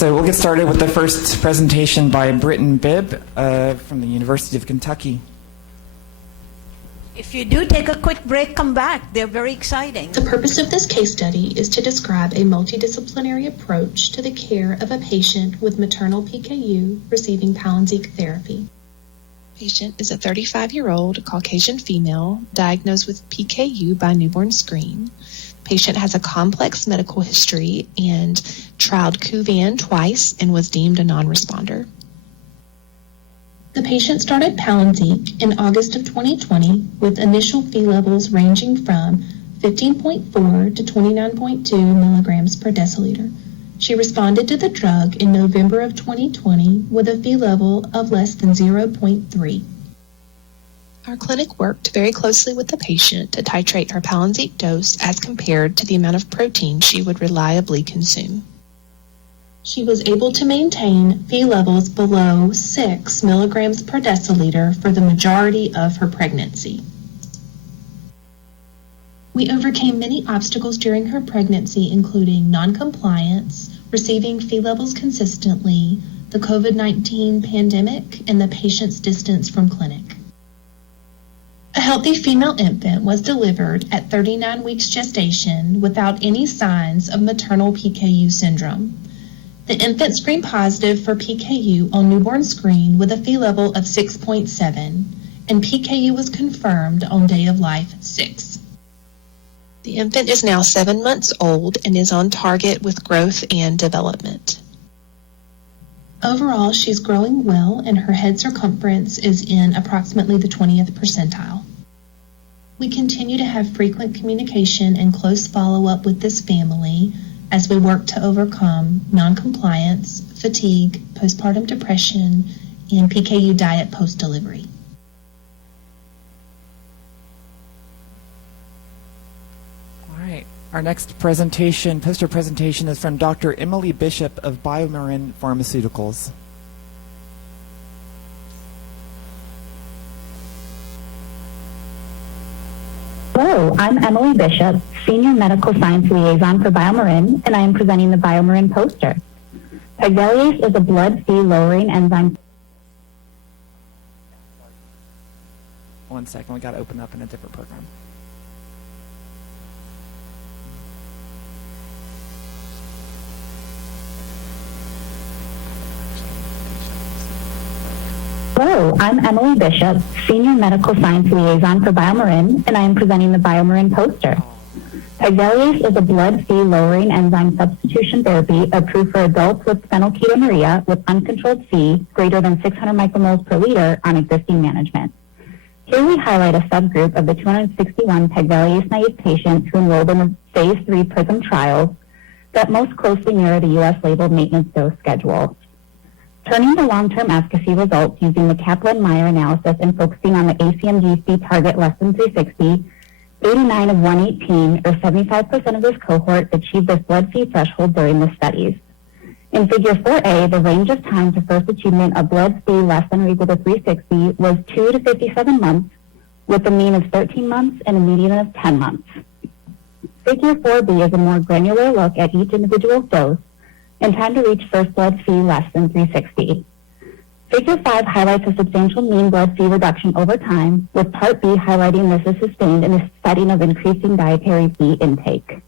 So we'll get started with the first presentation by Britton Bibb from the University of Kentucky. If you do take a quick break, come back. They're very exciting. The purpose of this case study is to describe a multidisciplinary approach to the care of a patient with maternal PKU receiving Palynziq therapy. Patient is a 35-year-old Caucasian female diagnosed with PKU by newborn screen. Patient has a complex medical history and trialed Kuvan twice and was deemed a non-responder. The patient started Palynziq in August of 2020 with initial Phe levels ranging from 15.4 to 29.2 milligrams per deciliter. She responded to the drug in November of 2020 with a Phe level of less than 0.3. Our clinic worked very closely with the patient to titrate her Palynziq dose as compared to the amount of protein she would reliably consume. She was able to maintain Phe levels below 6 milligrams per deciliter for the majority of her pregnancy. We overcame many obstacles during her pregnancy, including noncompliance, receiving Phe levels consistently, the COVID-19 pandemic, and the patient's distance from clinic. A healthy female infant was delivered at 39 weeks gestation without any signs of maternal PKU syndrome. The infant screened positive for PKU on newborn screen with a Phe level of 6.7, and PKU was confirmed on day of life 6. The infant is now 7 months old and is on target with growth and development. Overall, she's growing well, and her head circumference is in approximately the 20th percentile. We continue to have frequent communication and close follow-up with this family as we work to overcome noncompliance, fatigue, postpartum depression, and PKU diet post-delivery. All right. Our next poster presentation is from Dr. Emily Bishop of BioMarin Pharmaceuticals. Hello, I'm Emily Bishop, Senior Medical Science Liaison for BioMarin, and I am presenting the BioMarin poster. Pegveliase is a blood Phe lowering enzyme. One second, we got to open up in a different program. Hello, I'm Emily Bishop, Senior Medical Science Liaison for BioMarin, and I am presenting the BioMarin poster. Pegveliase is a blood Phe lowering enzyme substitution therapy approved for adults with phenylketonuria with uncontrolled Phe greater than 600 micromoles per liter on existing management. Here we highlight a subgroup of the 261 Pegveliase naive patients who enrolled in the phase 3 PRISM trials that most closely mirror the U.S. labeled maintenance dose schedule. Turning to long-term efficacy results using the Kaplan-Meier analysis and focusing on the ACMG Phe target less than 360, 89 of 118, or 75% of this cohort, achieved this blood Phe threshold during the studies. In Figure 4A, the range of time to first achievement of blood Phe less than or equal to 360 was 2 to 57 months, with a mean of 13 months and a median of 10 months. Figure 4B is a more granular look at each individual dose and time to reach first blood Phe less than 360. Figure 5 highlights a substantial mean blood Phe reduction over time, with Part B highlighting this is sustained in a setting of increasing dietary Phe intake.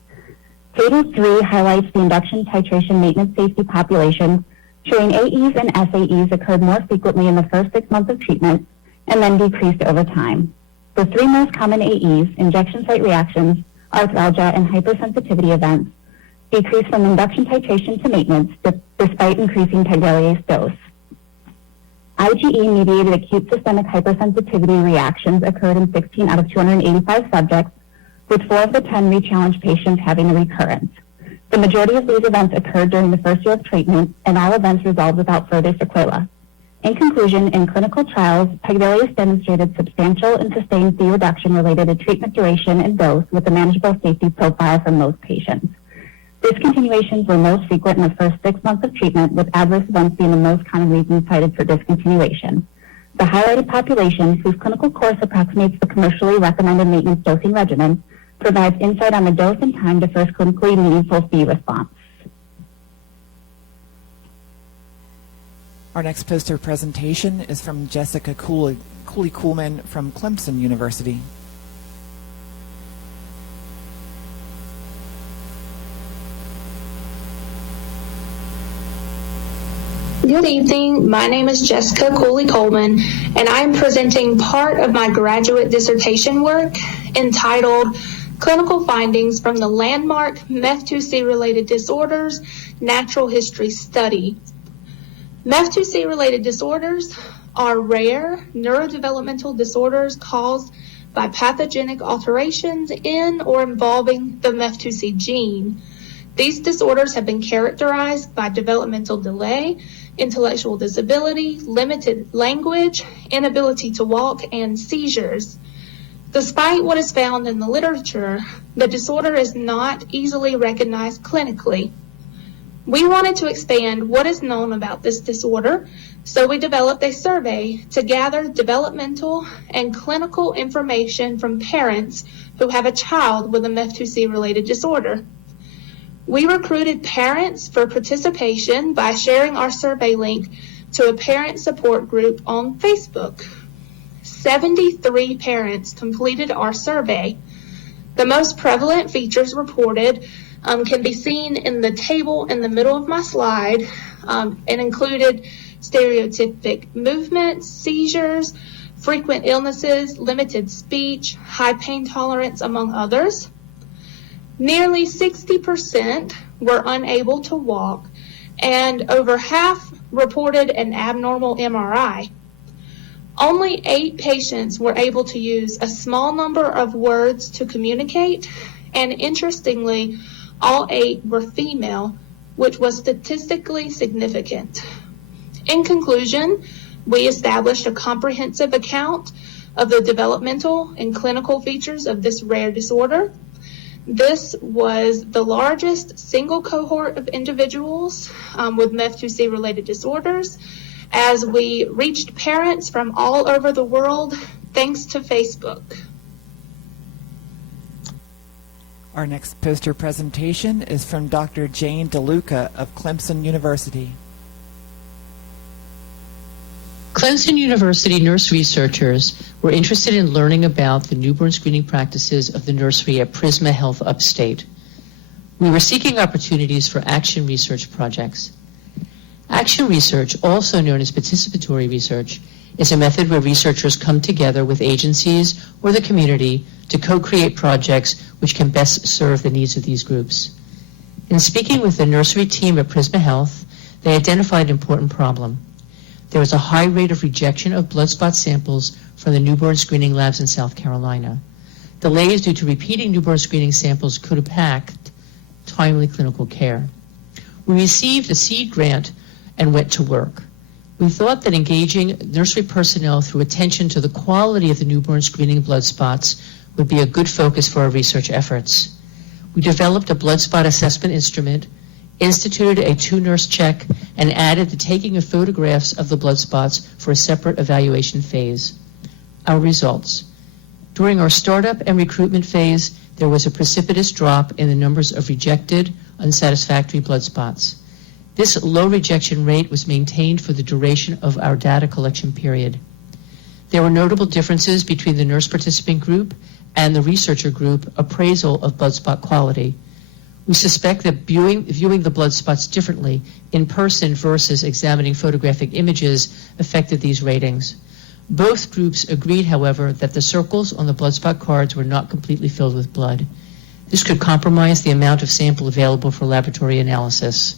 Table 3 highlights the induction titration maintenance safety population, showing AEs and SAEs occurred more frequently in the first 6 months of treatment and then decreased over time. The 3 most common AEs, injection site reactions, arthralgia, and hypersensitivity events, decreased from induction titration to maintenance despite increasing Pegveliase dose. IgE-mediated acute systemic hypersensitivity reactions occurred in 16 out of 285 subjects, with 4 of the 10 rechallenged patients having a recurrence. The majority of these events occurred during the first year of treatment, and all events resolved without further sequela. In conclusion, in clinical trials, Pegveliase demonstrated substantial and sustained Phe reduction related to treatment duration and dose with a manageable safety profile for most patients. Discontinuations were most frequent in the first 6 months of treatment, with adverse events being the most common reason cited for discontinuation. The highlighted population, whose clinical course approximates the commercially recommended maintenance dosing regimen, provides insight on the dose and time to first clinically meaningful Phe response. Our next poster presentation is from Jessica Cooley-Kuhlman from Clemson University. Good evening. My name is Jessica Cooley-Coleman, and I am presenting part of my graduate dissertation work entitled Clinical Findings from the Landmark MEF2C-Related Disorders Natural History Study. MEF2C-related disorders are rare neurodevelopmental disorders caused by pathogenic alterations in or involving the MEF2C gene. These disorders have been characterized by developmental delay, intellectual disability, limited language, inability to walk, and seizures. Despite what is found in the literature, the disorder is not easily recognized clinically. We wanted to expand what is known about this disorder, so we developed a survey to gather developmental and clinical information from parents who have a child with a MEF2C-related disorder. We recruited parents for participation by sharing our survey link to a parent support group on Facebook. 73 parents completed our survey. The most prevalent features reported can be seen in the table in the middle of my slide, and included stereotypic movements, seizures, frequent illnesses, limited speech, high pain tolerance, among others. Nearly 60% were unable to walk, and over half reported an abnormal MRI. Only 8 patients were able to use a small number of words to communicate, and interestingly, all 8 were female, which was statistically significant. In conclusion, we established a comprehensive account of the developmental and clinical features of this rare disorder. This was the largest single cohort of individuals with MEF2C-related disorders, as we reached parents from all over the world thanks to Facebook. Our next poster presentation is from Dr. Jane DeLuca of Clemson University. Clemson University nurse researchers were interested in learning about the newborn screening practices of the nursery at Prisma Health Upstate. We were seeking opportunities for action research projects. Action research, also known as participatory research, is a method where researchers come together with agencies or the community to co-create projects which can best serve the needs of these groups. In speaking with the nursery team at Prisma Health, they identified an important problem. There was a high rate of rejection of blood spot samples from the newborn screening labs in South Carolina. Delays due to repeating newborn screening samples could impact timely clinical care. We received a seed grant and went to work. We thought that engaging nursery personnel through attention to the quality of the newborn screening blood spots would be a good focus for our research efforts. We developed a blood spot assessment instrument, instituted a 2-nurse check, and added the taking of photographs of the blood spots for a separate evaluation phase. Our results. During our startup and recruitment phase, there was a precipitous drop in the numbers of rejected, unsatisfactory blood spots. This low rejection rate was maintained for the duration of our data collection period. There were notable differences between the nurse participant group and the researcher group appraisal of blood spot quality. We suspect that viewing the blood spots differently in person versus examining photographic images affected these ratings. Both groups agreed, however, that the circles on the blood spot cards were not completely filled with blood. This could compromise the amount of sample available for laboratory analysis.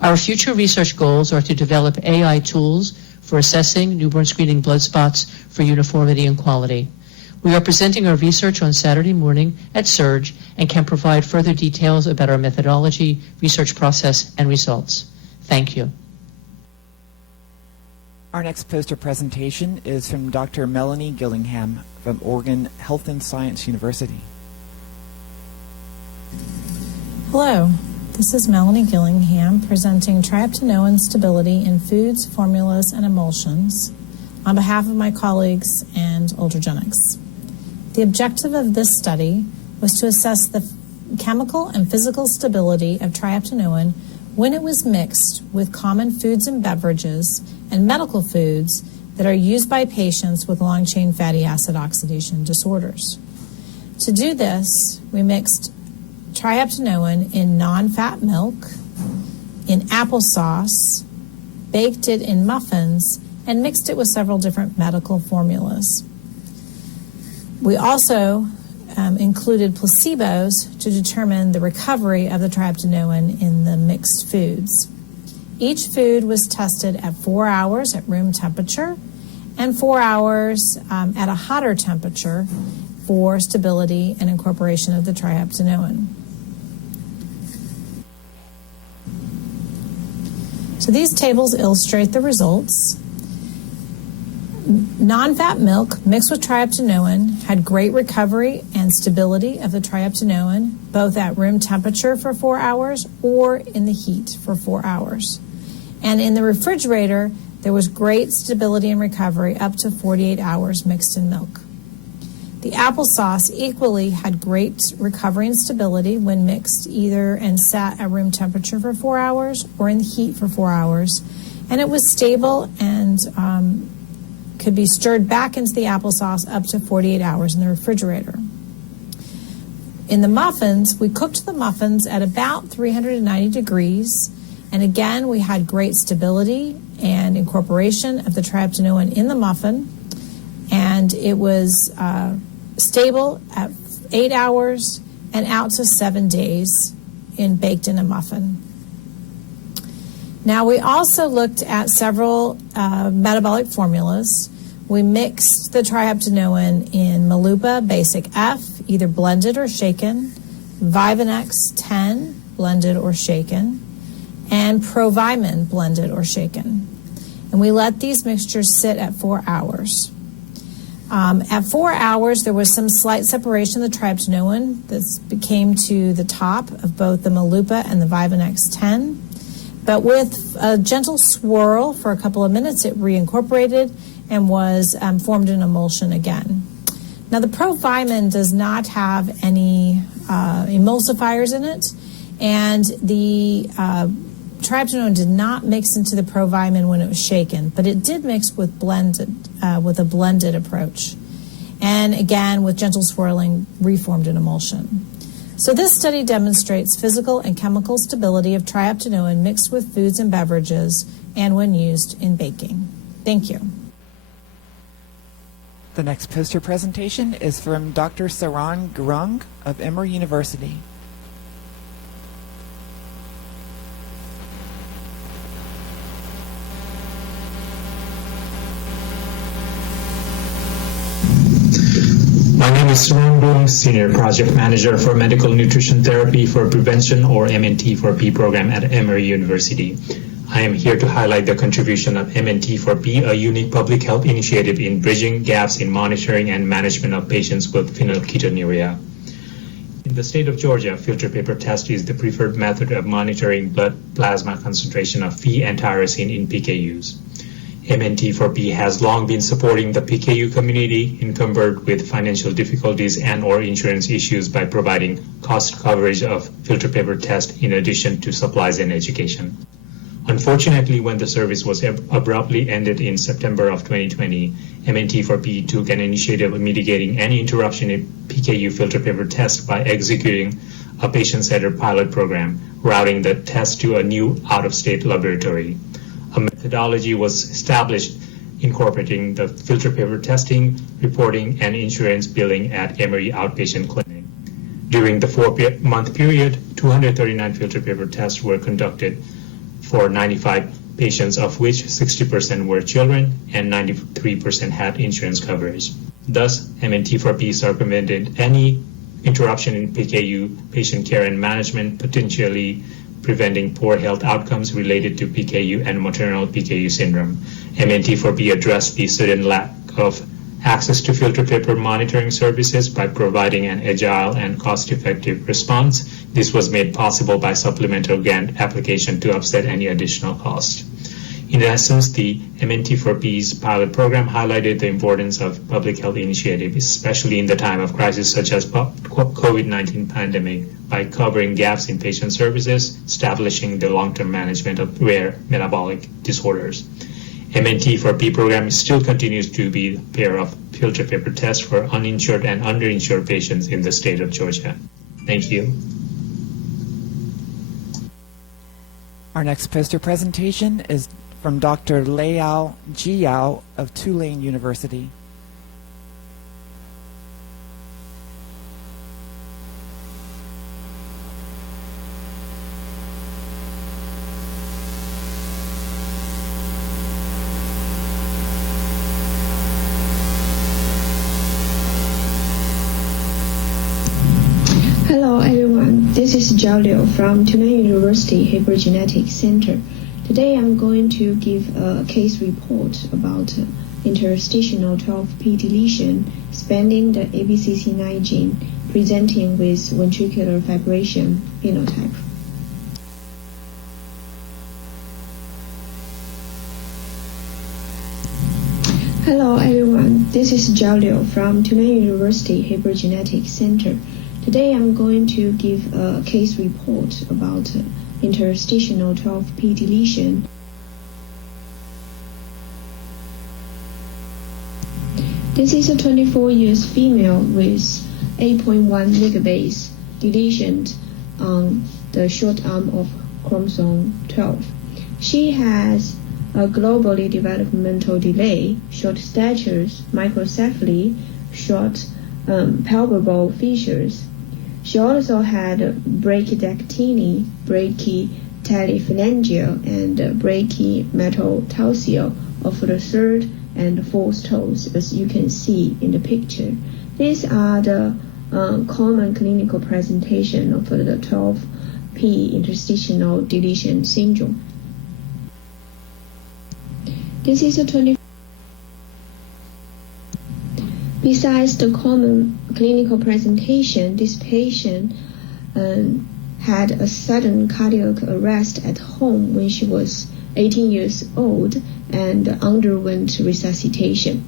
Our future research goals are to develop AI tools for assessing newborn screening blood spots for uniformity and quality. We are presenting our research on Saturday morning at SERGG and can provide further details about our methodology, research process, and results. Thank you. Our next poster presentation is from Dr. Melanie Gillingham from Oregon Health and Science University. Hello, this is Melanie Gillingham presenting tryptanoin stability in foods, formulas, and emulsions on behalf of my colleagues and Ultragenics. The objective of this study was to assess the chemical and physical stability of tryptanoin when it was mixed with common foods and beverages and medical foods that are used by patients with long-chain fatty acid oxidation disorders. To do this, we mixed triheptanoin in non-fat milk, in applesauce, baked it in muffins, and mixed it with several different medical formulas. We also included placebos to determine the recovery of the triheptanoin in the mixed foods. Each food was tested at 4 hours at room temperature and 4 hours at a hotter temperature for stability and incorporation of the triheptanoin. So these tables illustrate the results. Non-fat milk mixed with triheptanoin had great recovery and stability of the triheptanoin, both at room temperature for 4 hours or in the heat for 4 hours. And in the refrigerator, there was great stability and recovery up to 48 hours mixed in milk. The applesauce equally had great recovery and stability when mixed either and sat at room temperature for 4 hours or in the heat for 4 hours. And it was stable and could be stirred back into the applesauce up to 48 hours in the refrigerator. In the muffins, we cooked the muffins at about 390 degrees. And again, we had great stability and incorporation of the triheptanoin in the muffin. And it was stable at 8 hours and out to 7 days baked in a muffin. Now, we also looked at several metabolic formulas. We mixed the triheptanoin in Malupa Basic F, either blended or shaken, Vivanex 10, blended or shaken, and Provimin, blended or shaken. And we let these mixtures sit at 4 hours. At 4 hours, there was some slight separation of the triheptanoin that came to the top of both the Malupa and the Vivanex 10. But with a gentle swirl for a couple of minutes, it reincorporated and was formed an emulsion again. Now, the Provimin does not have any emulsifiers in it, and the triheptanoin did not mix into the Provimin when it was shaken, but it did mix with a blended approach. And again, with gentle swirling, reformed an emulsion. So this study demonstrates physical and chemical stability of triheptanoin mixed with foods and beverages and when used in baking. Thank you. The next poster presentation is from Dr. Saran Gurung of Emory University. My name is Saran Gurung, Senior Project Manager for Medical Nutrition Therapy for Prevention, or MNT4P program at Emory University. I am here to highlight the contribution of MNT4P, a unique public health initiative in bridging gaps in monitoring and management of patients with phenylketonuria. In the state of Georgia, filter paper test is the preferred method of monitoring blood plasma concentration of Phe and tyrosine in PKUs. MNT4P has long been supporting the PKU community encumbered with financial difficulties and/or insurance issues by providing cost coverage of filter paper tests in addition to supplies and education. Unfortunately, when the service was abruptly ended in September of 2020, MNT4P took an initiative of mitigating any interruption in PKU filter paper test by executing a patient-centered pilot program, routing the test to a new out-of-state laboratory. A methodology was established incorporating the filter paper testing, reporting, and insurance billing at Emory Outpatient Clinic. During the 4-month period, 239 filter paper tests were conducted for 95 patients, of which 60% were children and 93% had insurance coverage. Thus, MNT4P circumvented any interruption in PKU patient care and management, potentially preventing poor health outcomes related to PKU and maternal PKU syndrome. MNT4P addressed the sudden lack of access to filter paper monitoring services by providing an agile and cost-effective response. This was made possible by supplemental grant application to offset any additional cost. In essence, the MNT for Peace pilot program highlighted the importance of public health initiatives, especially in the time of crisis such as COVID-19 pandemic, by covering gaps in patient services, establishing the long-term management of rare metabolic disorders. MNT for P program still continues to be a pair of filter paper tests for uninsured and underinsured patients in the state of Georgia. Thank you. Our next poster presentation is from Dr. Liao Jiao of Tulane University. Hello everyone, this is Zhao Liu from Tulane University Hebrew Genetics Center. Today I'm going to give a case report about interstitial 12p deletion spanning the ABCC9 gene presenting with ventricular fibrillation phenotype. Hello everyone, this is Zhao Liu from Tulane University Hebrew Genetics Center. Today I'm going to give a case report about interstitial 12p deletion. This is a 24 years female with 8.1 megabase deletion on the short arm of chromosome 12. She has a globally developmental delay, short statures, microcephaly, short palpable features. She also had brachydactyly, brachytelephalangeal, and brachymetatarsial of the third and fourth toes, as you can see in the picture. These are the common clinical presentation of the 12p interstitial deletion syndrome. This is a 20. Besides the common clinical presentation, this patient had a sudden cardiac arrest at home when she was 18 years old and underwent resuscitation.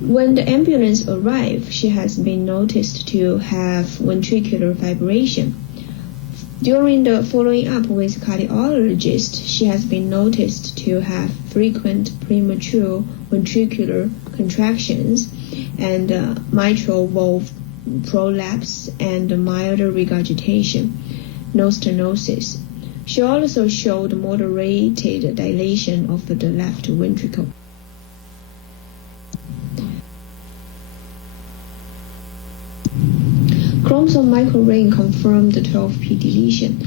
When the ambulance arrived, she has been noticed to have ventricular fibrillation. During the following up with cardiologist, she has been noticed to have frequent premature ventricular contractions and mitral valve prolapse and mild regurgitation, no stenosis. She also showed moderated dilation of the left ventricle. Chromosome microarray confirmed the 12p deletion,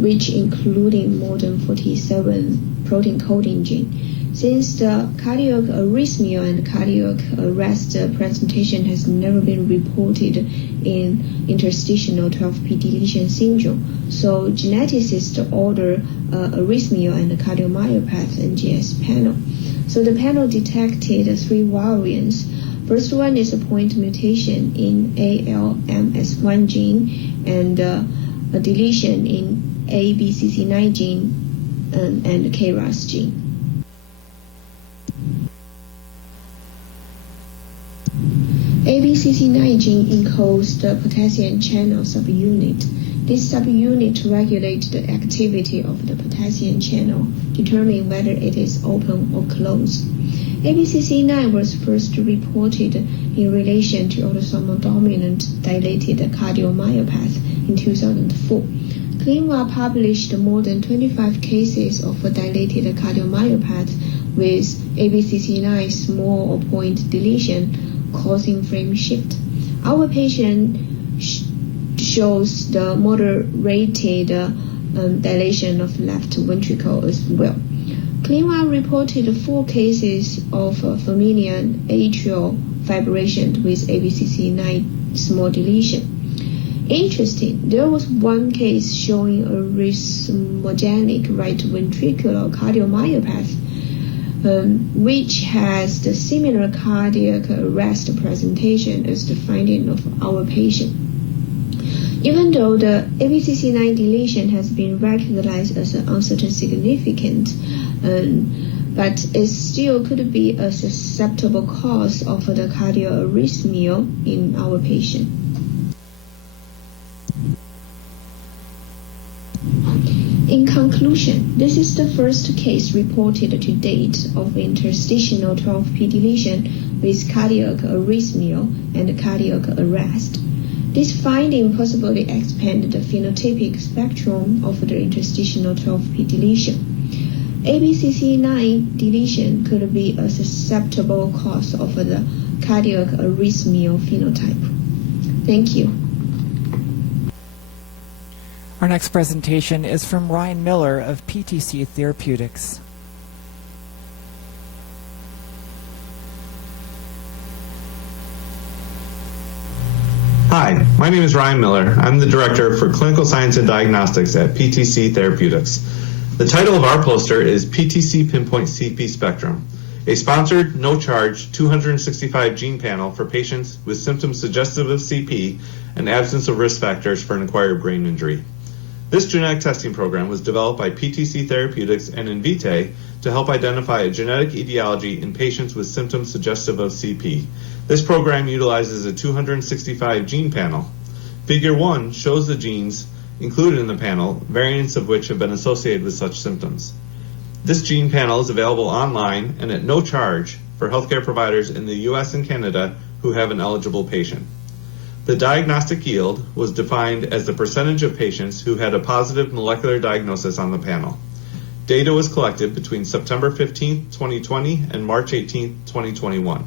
which including more than 47 protein coding gene. Since the cardiac arrhythmia and cardiac arrest presentation has never been reported in interstitial 12p deletion syndrome, so geneticists order arrhythmia and cardiomyopath NGS panel. So the panel detected 3 variants. First one is a point mutation in ALMS1 gene and a deletion in ABCC9 gene and KRAS gene. ABCC9 gene encodes the potassium channel subunit. This subunit regulates the activity of the potassium channel, determining whether it is open or closed. ABCC9 was first reported in relation to autosomal dominant dilated cardiomyopathy in 2004. ClinVar published more than 25 cases of dilated cardiomyopathy with ABCC9 small or point deletion causing frame shift. Our patient shows the moderated dilation of left ventricle as well. ClinVar reported 4 cases of familial atrial fibrillation with ABCC9 small deletion. Interesting, there was one case showing a rhythmogenic right ventricular cardiomyopathy, which has the similar cardiac arrest presentation as the finding of our patient. Even though the ABCC9 deletion has been recognized as an uncertain significant, but it still could be a susceptible cause of the cardioarrhythmia in our patient. In conclusion, this is the first case reported to date of interstitial 12P deletion with cardiac arrhythmia and cardiac arrest. This finding possibly expanded the phenotypic spectrum of the interstitial 12P deletion. ABCC9 deletion could be a susceptible cause of the cardiac arrhythmia phenotype. Thank you. Our next presentation is from Ryan Miller of PTC Therapeutics. Hi, my name is Ryan Miller. I'm the Director for Clinical Science and Diagnostics at PTC Therapeutics. The title of our poster is PTC Pinpoint CP Spectrum, a sponsored, no-charge, 265 gene panel for patients with symptoms suggestive of CP and absence of risk factors for an acquired brain injury. This genetic testing program was developed by PTC Therapeutics and Invitae to help identify a genetic etiology in patients with symptoms suggestive of CP. This program utilizes a 265 gene panel. Figure 1 shows the genes included in the panel, variants of which have been associated with such symptoms. This gene panel is available online and at no charge for healthcare providers in the US and Canada who have an eligible patient. The diagnostic yield was defined as the percentage of patients who had a positive molecular diagnosis on the panel. Data was collected between September 15, 2020 and March 18, 2021.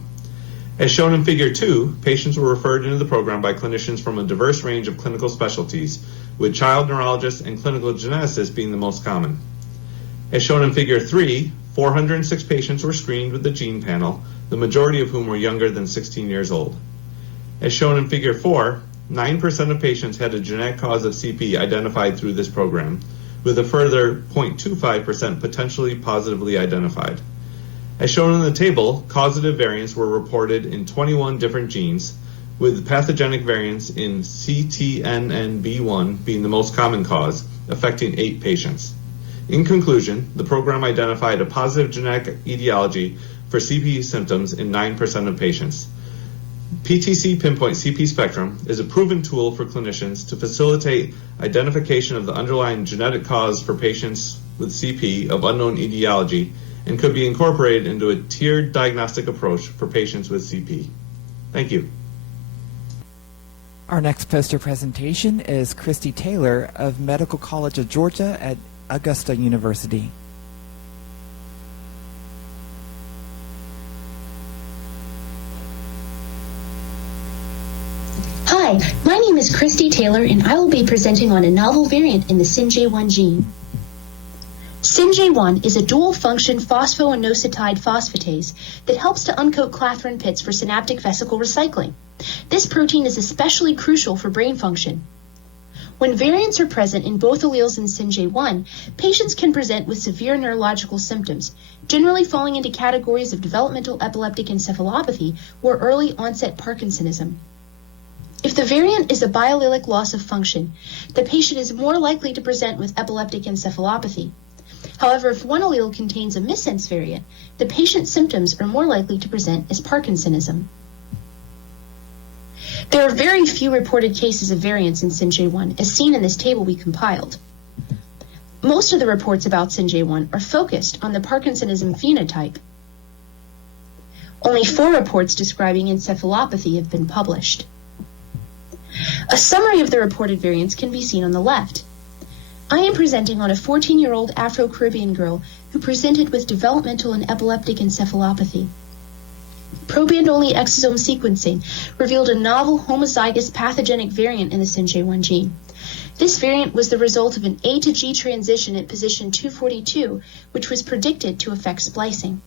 As shown in Figure 2, patients were referred into the program by clinicians from a diverse range of clinical specialties, with child neurologists and clinical geneticists being the most common. As shown in Figure 3, 406 patients were screened with the gene panel, the majority of whom were younger than 16 years old. As shown in Figure 4, 9% of patients had a genetic cause of CP identified through this program, with a further 0.25% potentially positively identified. As shown in the table, causative variants were reported in 21 different genes, with pathogenic variants in CTNNB1 being the most common cause, affecting 8 patients. In conclusion, the program identified a positive genetic etiology for CP symptoms in 9% of patients. PTC Pinpoint CP Spectrum is a proven tool for clinicians to facilitate identification of the underlying genetic cause for patients with CP of unknown etiology and could be incorporated into a tiered diagnostic approach for patients with CP. Thank you. Our next poster presentation is Christy Taylor of Medical College of Georgia at Augusta University. Hi, my name is Christy Taylor, and I will be presenting on a novel variant in the SERGG gene. SERGG is a dual-function phosphoinositide phosphatase that helps to uncoat clathrin pits for synaptic vesicle recycling. This protein is especially crucial for brain function. When variants are present in both alleles in SERGG, patients can present with severe neurological symptoms, generally falling into categories of developmental epileptic encephalopathy or early onset Parkinsonism. If the variant is a biallelic loss of function, the patient is more likely to present with epileptic encephalopathy. However, if one allele contains a missense variant, the patient's symptoms are more likely to present as Parkinsonism. There are very few reported cases of variants in SERGG, as seen in this table we compiled. Most of the reports about SERGG are focused on the Parkinsonism phenotype. Only 4 reports describing encephalopathy have been published. A summary of the reported variants can be seen on the left. I am presenting on a 14-year-old Afro-Caribbean girl who presented with developmental and epileptic encephalopathy. Proband-only exosome sequencing revealed a novel homozygous pathogenic variant in the SERGG gene. This variant was the result of an A to G transition at position 242, which was predicted to affect splicing.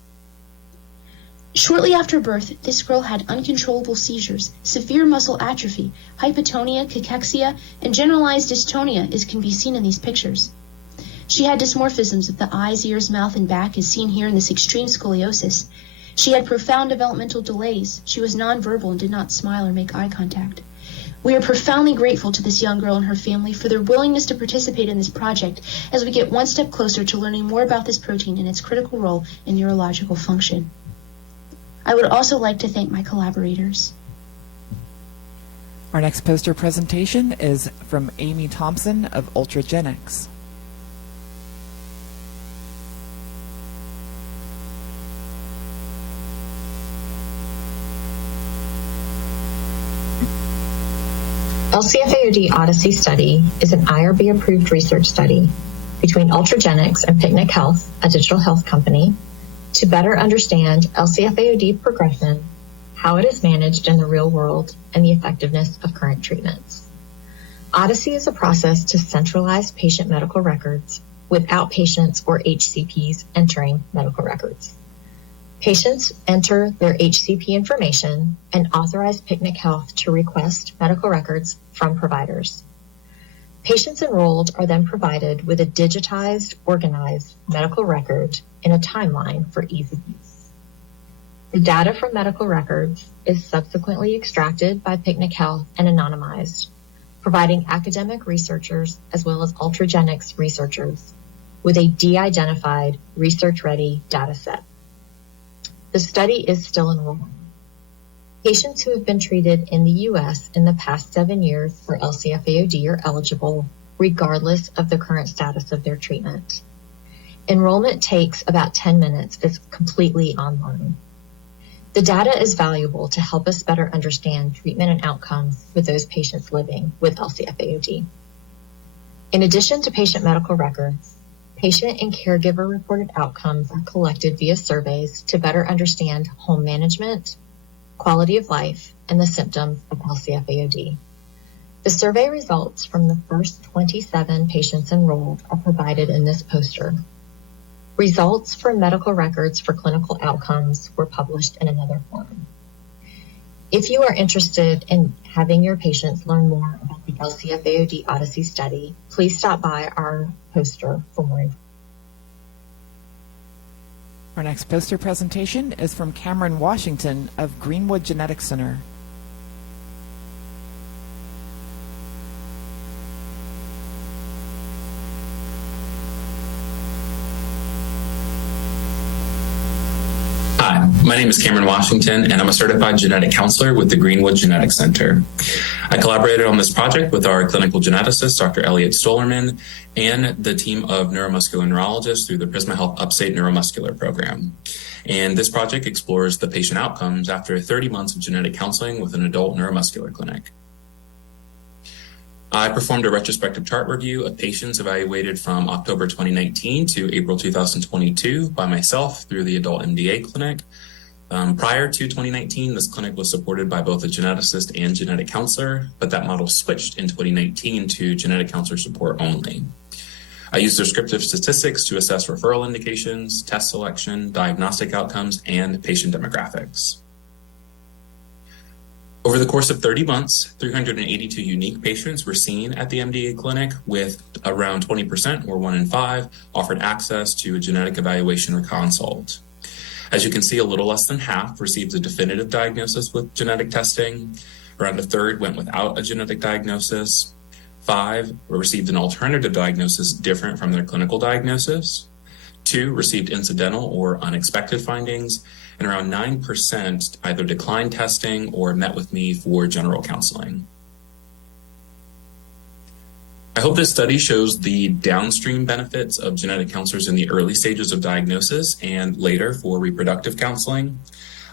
Shortly after birth, this girl had uncontrollable seizures, severe muscle atrophy, hypotonia, cachexia, and generalized dystonia, as can be seen in these pictures. She had dysmorphisms of the eyes, ears, mouth, and back, as seen here in this extreme scoliosis. She had profound developmental delays. She was nonverbal and did not smile or make eye contact. We are profoundly grateful to this young girl and her family for their willingness to participate in this project as we get one step closer to learning more about this protein and its critical role in neurological function. I would also like to thank my collaborators. Our next poster presentation is from Amy Thompson of Ultragenics. LCFAOD Odyssey study is an IRB-approved research study between Ultragenics and Picnic Health, a digital health company, to better understand LCFAOD progression, how it is managed in the real world, and the effectiveness of current treatments. Odyssey is a process to centralize patient medical records without patients or HCPs entering medical records. Patients enter their HCP information and authorize Picnic Health to request medical records from providers. Patients enrolled are then provided with a digitized, organized medical record in a timeline for ease of use. The data from medical records is subsequently extracted by Picnic Health and anonymized, providing academic researchers as well as Ultragenics researchers with a de-identified research-ready data set. The study is still enrolling. Patients who have been treated in the U.S. in the past 7 years for LCFAOD are eligible, regardless of the current status of their treatment. Enrollment takes about 10 minutes. It's completely online. The data is valuable to help us better understand treatment and outcomes for those patients living with LCFAOD. In addition to patient medical records, patient and caregiver reported outcomes are collected via surveys to better understand home management, quality of life, and the symptoms of LCFAOD. The survey results from the first 27 patients enrolled are provided in this poster. Results from medical records for clinical outcomes were published in another form. If you are interested in having your patients learn more about the LCFAOD Odyssey study, please stop by our poster for more information. Our next poster presentation is from Cameron Washington of Greenwood Genetics Center. Hi, my name is Cameron Washington, and I'm a certified genetic counselor with the Greenwood Genetics Center. I collaborated on this project with our clinical geneticist, Dr. Elliot Stollerman, and the team of neuromuscular neurologists through the Prisma Health Upstate Neuromuscular Program. And this project explores the patient outcomes after 30 months of genetic counseling with an adult neuromuscular clinic. I performed a retrospective chart review of patients evaluated from October 2019 to April 2022 by myself through the adult MDA clinic. Prior to 2019, this clinic was supported by both a geneticist and genetic counselor, but that model switched in 2019 to genetic counselor support only. I used descriptive statistics to assess referral indications, test selection, diagnostic outcomes, and patient demographics. Over the course of 30 months, 382 unique patients were seen at the MDA clinic, with around 20%, or 1 in 5, offered access to a genetic evaluation or consult. As you can see, a little less than half received a definitive diagnosis with genetic testing. Around a third went without a genetic diagnosis. 5 received an alternative diagnosis different from their clinical diagnosis. 2 received incidental or unexpected findings. And around 9% either declined testing or met with me for general counseling. I hope this study shows the downstream benefits of genetic counselors in the early stages of diagnosis and later for reproductive counseling.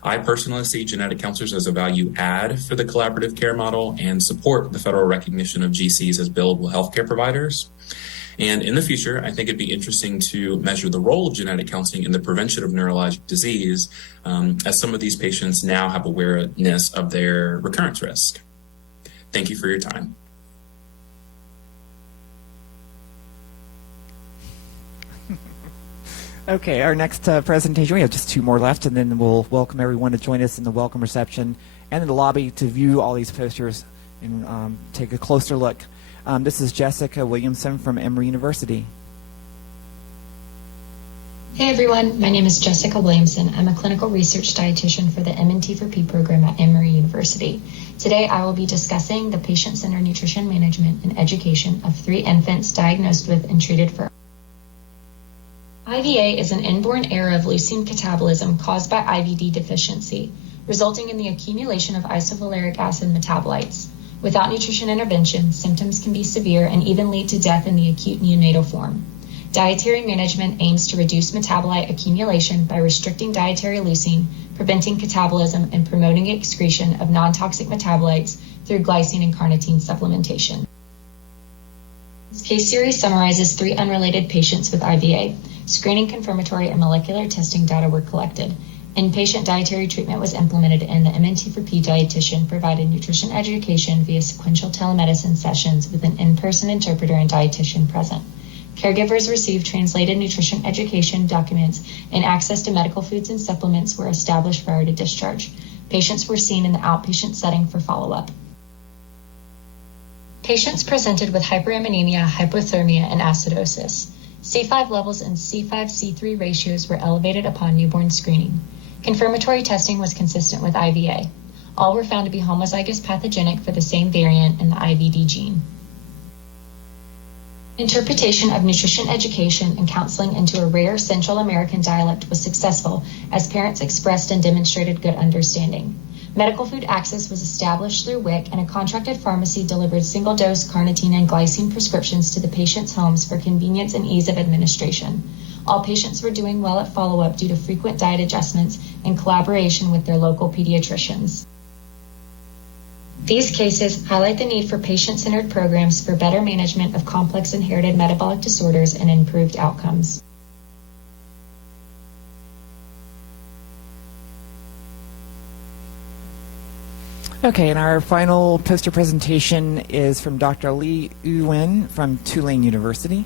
I personally see genetic counselors as a value add for the collaborative care model and support the federal recognition of GCs as billable healthcare providers. And in the future, I think it'd be interesting to measure the role of genetic counseling in the prevention of neurologic disease, as some of these patients now have awareness of their recurrence risk. Thank you for your time. Okay, our next presentation, we have just 2 more left, and then we'll welcome everyone to join us in the welcome reception and in the lobby to view all these posters and take a closer look. This is Jessica Williamson from Emory University. Hey everyone, my name is Jessica Williamson. I'm a clinical research dietitian for the MNT4P program at Emory University. Today I will be discussing the patient-centered nutrition management and education of 3 infants diagnosed with and treated for IVA is an inborn error of leucine catabolism caused by IVD deficiency, resulting in the accumulation of isovaleric acid metabolites. Without nutrition intervention, symptoms can be severe and even lead to death in the acute neonatal form. Dietary management aims to reduce metabolite accumulation by restricting dietary leucine, preventing catabolism, and promoting excretion of non-toxic metabolites through glycine and carnitine supplementation. This case series summarizes 3 unrelated patients with IVA. Screening, confirmatory, and molecular testing data were collected. Inpatient dietary treatment was implemented, and the MNT4P dietitian provided nutrition education via sequential telemedicine sessions with an in-person interpreter and dietitian present. Caregivers received translated nutrition education documents, and access to medical foods and supplements were established prior to discharge. Patients were seen in the outpatient setting for follow-up. Patients presented with hyperammonemia, hypothermia, and acidosis. C5 levels and C5-C3 ratios were elevated upon newborn screening. Confirmatory testing was consistent with IVA. All were found to be homozygous pathogenic for the same variant in the IVD gene. Interpretation of nutrition education and counseling into a rare Central American dialect was successful, as parents expressed and demonstrated good understanding. Medical food access was established through WIC, and a contracted pharmacy delivered single-dose carnitine and glycine prescriptions to the patients' homes for convenience and ease of administration. All patients were doing well at follow-up due to frequent diet adjustments and collaboration with their local pediatricians. These cases highlight the need for patient-centered programs for better management of complex inherited metabolic disorders and improved outcomes. Okay, and our final poster presentation is from Dr. Li Yuwen from Tulane University.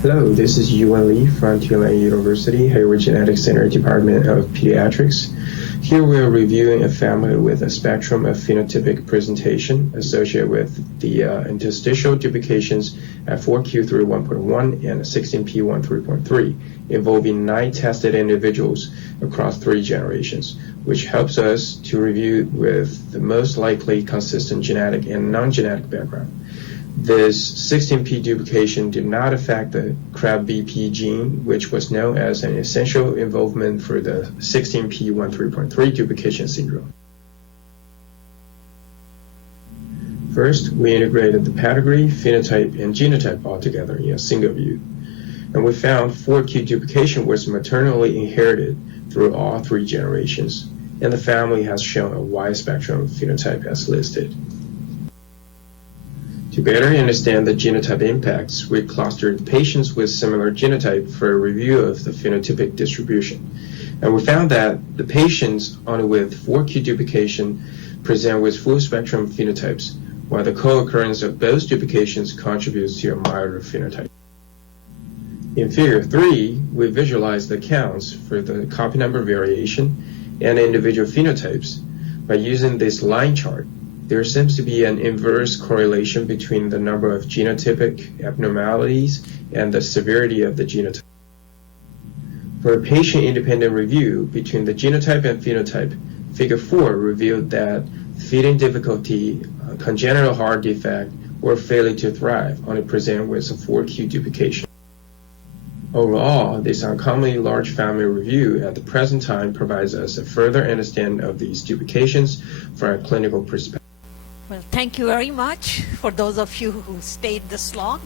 Hello, this is Yuwen Li from Tulane University, Hayward Genetics Center Department of Pediatrics. Here we are reviewing a family with a spectrum of phenotypic presentation associated with the interstitial duplications at 4q31.1 and 16p13.3, involving 9 tested individuals across 3 generations, which helps us to review with the most likely consistent genetic and non-genetic background. This 16p duplication did not affect the CRAB-BP gene, which was known as an essential involvement for the 16p13.3 duplication syndrome. First, we integrated the pedigree, phenotype, and genotype all together in a single view. And we found 4q duplication was maternally inherited through all 3 generations, and the family has shown a wide spectrum of phenotype as listed. To better understand the genotype impacts, we clustered patients with similar genotype for a review of the phenotypic distribution. And we found that the patients only with 4q duplication present with full spectrum phenotypes, while the co-occurrence of both duplications contributes to a milder phenotype. In Figure 3, we visualize the counts for the copy number variation and individual phenotypes. By using this line chart, there seems to be an inverse correlation between the number of genotypic abnormalities and the severity of the genotype. For a patient-independent review between the genotype and phenotype, Figure 4 revealed that feeding difficulty, congenital heart defect, or failure to thrive only present with a 4q duplication. Overall, this uncommonly large family review at the present time provides us a further understanding of these duplications from a clinical perspective. Well, thank you very much for those of you who stayed this long.